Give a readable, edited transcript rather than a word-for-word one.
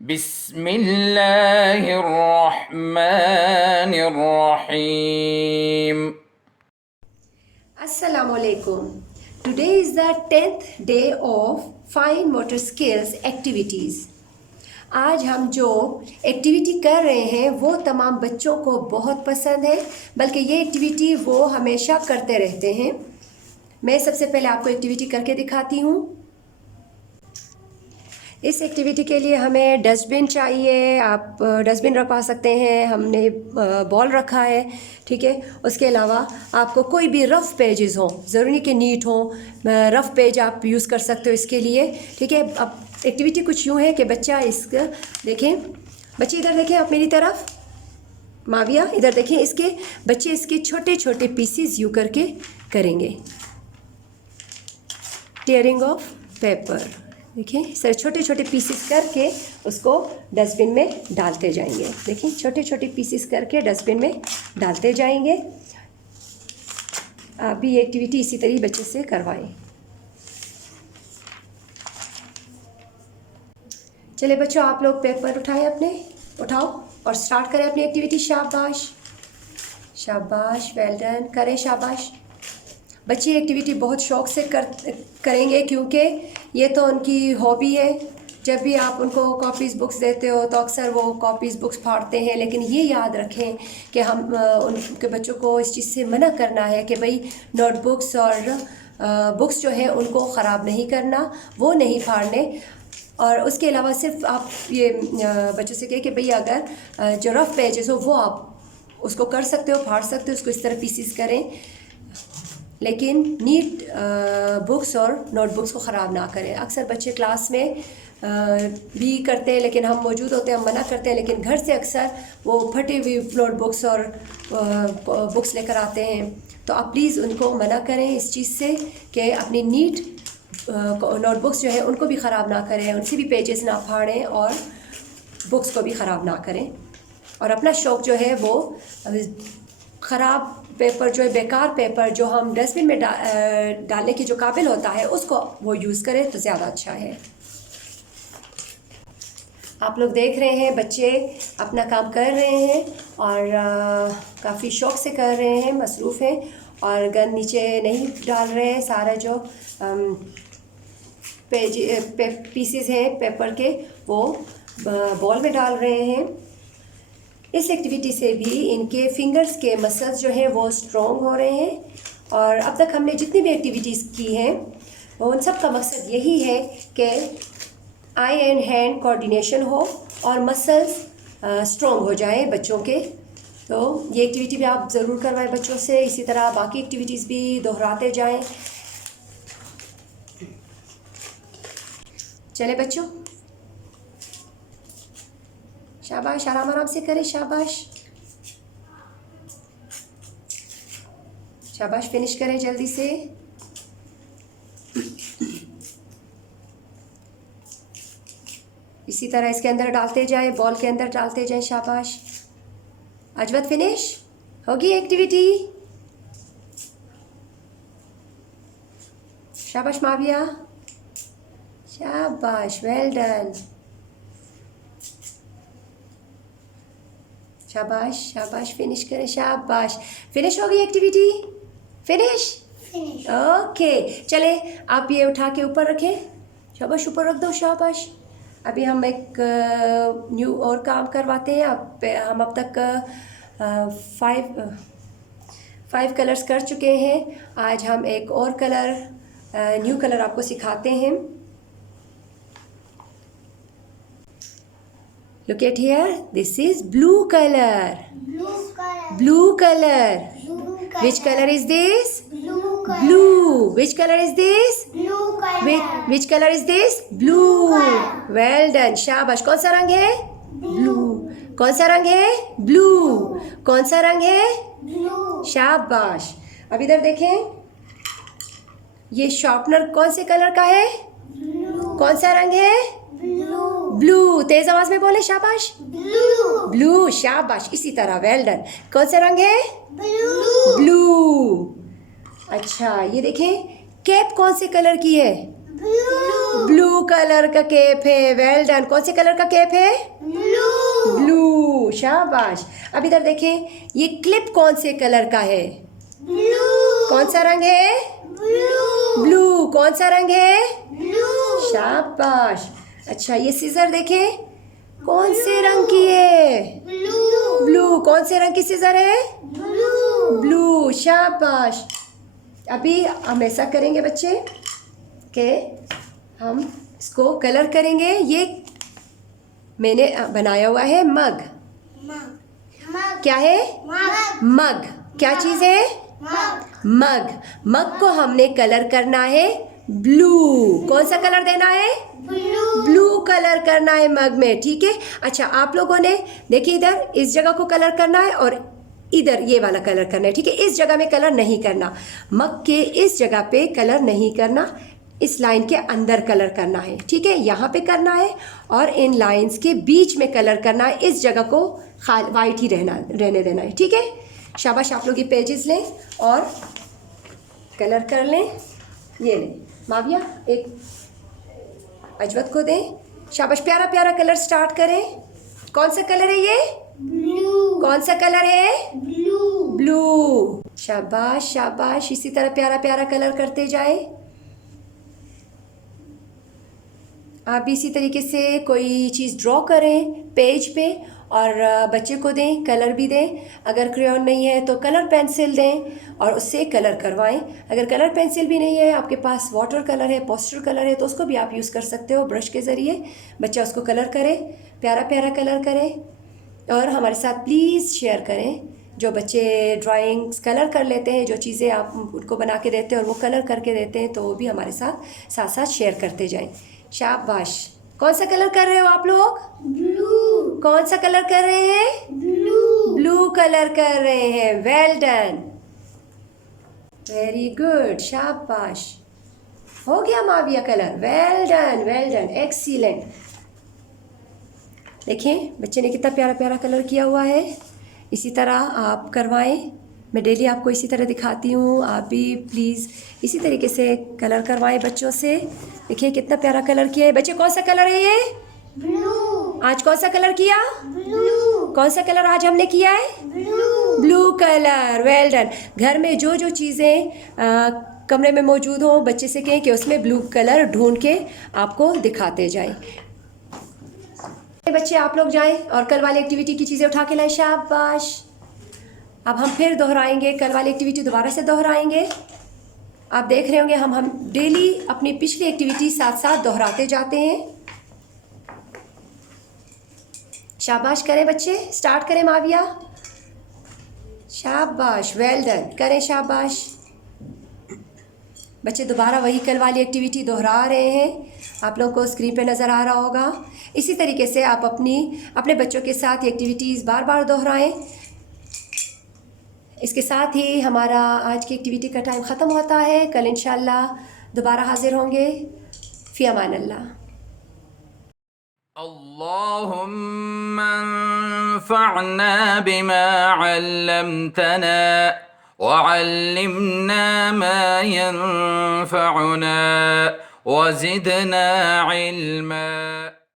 बिस्मिल्लाहिर्रहमानिर्रहीम। Assalamualaikum. Today is the 10th day of Fine Motor Skills Activities. आज हम जो एक्टिविटी कर रहे हैं वो तमाम बच्चों को बहुत पसंद है, बल्कि ये एक्टिविटी वो हमेशा करते रहते हैं। मैं सबसे पहले आपको एक्टिविटी करके दिखाती हूँ। इस एक्टिविटी के लिए हमें डस्टबिन चाहिए। आप डस्टबिन रखवा सकते हैं, हमने बॉल रखा है, ठीक है। उसके अलावा आपको कोई भी रफ़ पेजेस हों, ज़रूरी नहीं कि नीट हों, रफ़ पेज आप यूज़ कर सकते हो इसके लिए, ठीक है। अब एक्टिविटी कुछ यूँ है कि बच्चा इसका देखें, बच्चे इधर देखें, आप मेरी तरफ, माविया इधर देखें, इसके बच्चे इसके छोटे छोटे पीसीज यूँ करके करेंगे। टेयरिंग ऑफ पेपर, देखिए सर, छोटे छोटे पीसेस करके उसको डस्टबिन में डालते जाएंगे। देखिए छोटे छोटे पीसेस करके डस्टबिन में डालते जाएंगे। आप भी ये एक्टिविटी इसी तरह बच्चे से करवाएं। चले बच्चों, आप लोग पेपर उठाएं, अपने उठाओ और स्टार्ट करें अपनी एक्टिविटी। शाबाश शाबाश, वेल डन, करें शाबाश। बच्चे एक्टिविटी बहुत शौक़ से करेंगे क्योंकि ये तो उनकी हॉबी है। जब भी आप उनको कॉपीज़ बुक्स देते हो तो अक्सर वो कॉपीज़ बुक्स फाड़ते हैं, लेकिन ये याद रखें कि हम उनके बच्चों को इस चीज़ से मना करना है कि भाई नोटबुक्स और बुक्स जो है उनको ख़राब नहीं करना, वो नहीं फाड़ने। और उसके अलावा सिर्फ आप ये बच्चों से कहें कि भाई अगर जो रफ़ पेजेस हो वो आप उसको कर सकते हो, फाड़ सकते हो, उसको इस तरह पीसीस करें, लेकिन नीट बुक्स और नोटबुक्स को ख़राब ना करें। अक्सर बच्चे क्लास में भी करते हैं, लेकिन हम मौजूद होते हैं, हम मना करते हैं, लेकिन घर से अक्सर वो फटी हुई नोटबुक्स और बुक्स लेकर आते हैं। तो आप प्लीज़ उनको मना करें इस चीज़ से कि अपनी नीट नोटबुक्स जो है उनको भी ख़राब ना करें, उनसे भी पेजेस ना फाड़ें और बुक्स को भी ख़राब ना करें। और अपना शौक़ जो है वो ख़राब पेपर जो है, बेकार पेपर जो हम डस्टबिन में डालने के जो काबिल होता है उसको वो यूज़ करें तो ज़्यादा अच्छा है। आप लोग देख रहे हैं बच्चे अपना काम कर रहे हैं और काफ़ी शौक़ से कर रहे हैं, मसरूफ़ हैं, और गन नीचे नहीं डाल रहे हैं। सारा जो पीसेस हैं पेपर के वो बॉल में डाल रहे हैं। इस एक्टिविटी से भी इनके फिंगर्स के मसल्स जो हैं वो स्ट्रॉन्ग हो रहे हैं। और अब तक हमने जितनी भी एक्टिविटीज़ की हैं उन सब का मकसद यही है कि आई एंड हैंड कोऑर्डिनेशन हो और मसल्स स्ट्रॉन्ग हो जाएं बच्चों के। तो ये एक्टिविटी भी आप ज़रूर करवाएं बच्चों से। इसी तरह बाकी एक्टिविटीज़ भी दोहराते जाएं। चले बच्चों, शाबाश, आराम आराम से करें, शाबाश शाबाश, फिनिश करें जल्दी से। इसी तरह इसके अंदर डालते जाएं, बॉल के अंदर डालते जाएं, शाबाश। अजवत, फिनिश होगी एक्टिविटी। शाबाश माविया, शाबाश, वेल डन, शाबाश शाबाश, फिनिश करें, शाबाश। फिनिश हो गई एक्टिविटी, फिनिश, ओके। चले आप ये उठा के ऊपर रखें, शाबाश, ऊपर रख दो, शाबाश। अभी हम एक न्यू और काम करवाते हैं। हम अब तक 5 कलर्स कर चुके हैं। आज हम एक और कलर, न्यू कलर आपको सिखाते हैं। Look at here. This is blue color. Blue color. Which color is this? Blue. Which color is this? Which color is this? Blue. Well done. शाबाश। कौन सा रंग है? Blue. कौन सा रंग है? Blue. कौन सा रंग है? शाबाश। अब इधर देखें, ये शार्पनर कौन से कलर का है? कौन सा रंग है? ब्लू। तेज आवाज में बोले, शाबाश। ब्लू, शाबाश। इसी तरह, वेल डन। कौन सा रंग है? ब्लू। अच्छा, ये देखें, कैप कौन से कलर की है? ब्लू कलर का कैप है। Well done. कौन से कलर का कैप है? ब्लू। ब्लू। शाबाश। अब इधर देखें, ये क्लिप कौन से कलर का है? ब्लू। कौन सा रंग है? ब्लू। ब्लू। कौन सा रंग है? ब्लू। शाबाश। अच्छा, ये सीजर देखें, कौन से रंग की है? ब्लू। ब्लू। कौन से रंग की सीजर है? ब्लू। ब्लू। शाबाश। अभी हम ऐसा करेंगे बच्चे कि हम इसको कलर करेंगे। ये मैंने बनाया हुआ है मग। मग। क्या है? मग। मग। क्या चीज़ है? मग। मग। मग को हमने कलर करना है ब्लू। कौन सा कलर देना है? ब्लू। ब्लू कलर करना है मग में। ठीक है। अच्छा, आप लोगों ने देखिए, इधर इस जगह को कलर करना है और इधर ये वाला कलर करना है। ठीक है। इस जगह में कलर नहीं करना, मग के इस जगह पे कलर नहीं करना, इस लाइन के अंदर कलर करना है। ठीक है। यहाँ पे करना है और इन लाइंस के बीच में कलर करना है। इस जगह को वाइट ही रहने देना है। ठीक है। शाबाश। आप लोग ये पेजेस लें और कलर कर लें। ये लें माविया, एक अजवत को दें। शाबाश। प्यारा प्यारा कलर स्टार्ट करें। कौन सा कलर है ये? ब्लू। कौन सा कलर है? ब्लू। ब्लू। शाबाश शाबाश। इसी तरह प्यारा प्यारा कलर करते जाए। आप भी इसी तरीके से कोई चीज़ ड्रॉ करें पेज पे और बच्चे को दें, कलर भी दें। अगर क्रेयॉन नहीं है तो कलर पेंसिल दें और उससे कलर करवाएं। अगर कलर पेंसिल भी नहीं है, आपके पास वाटर कलर है, पोस्टर कलर है, तो उसको भी आप यूज़ कर सकते हो। ब्रश के ज़रिए बच्चा उसको कलर करे, प्यारा प्यारा कलर करें और हमारे साथ प्लीज़ शेयर करें। जो बच्चे ड्राइंग्स कलर कर लेते हैं, जो चीज़ें आप उनको बना के देते हैं और वो कलर करके देते हैं, तो वो भी हमारे साथ साथ साथ शेयर करते जाएं। शाबाश। कौन सा कलर कर रहे हो आप लोग? ब्लू। कौन सा कलर कर रहे हैं? ब्लू। ब्लू कलर कर रहे हैं। Well done. Very good. शाबाश। हो गया Mavia colour. Well done, well done, excellent. देखिए बच्चे ने कितना प्यारा प्यारा कलर किया हुआ है। इसी तरह आप करवाएं। मैं डेली आपको इसी तरह दिखाती हूँ। आप भी प्लीज़ इसी तरीके से कलर करवाएं बच्चों से। देखिए कितना प्यारा कलर किया है। बच्चे कौन सा कलर है ये? ब्लू। आज कौन सा कलर किया? ब्लू। कौन सा कलर आज हमने किया है? Blue. Blue colour. Well done. घर में जो जो चीज़ें कमरे में मौजूद हो, बच्चे से कहें कि उसमें ब्लू कलर ढूंढ के आपको दिखाते जाएं। बच्चे आप लोग जाएं और कल वाली एक्टिविटी की चीज़ें उठा के लाएं। शाबाश। अब हम फिर दोहराएंगे, कल वाली एक्टिविटी दोबारा से दोहराएंगे। आप देख रहे होंगे हम डेली अपनी पिछली एक्टिविटी साथ साथ दोहराते जाते हैं। शाबाश। करें बच्चे, स्टार्ट करें माविया। शाबाश। Well done. करें शाबाश। बच्चे दोबारा वही कल वाली एक्टिविटी दोहरा रहे हैं। आप लोगों को स्क्रीन पे नज़र आ रहा होगा। इसी तरीके से आप अपने बच्चों के साथ एक्टिविटीज़ बार बार दोहराएं। इसके साथ ही हमारा आज की एक्टिविटी का टाइम ख़त्म होता है। कल इंशाल्लाह दोबारा हाजिर होंगे। फ़ी अमान अल्लाह। अल्लाहुम्मा अन्फ़अना बिमा अल्लमतना वअल्लिमना मा यंफ़अुना वज़िदना इल्मा।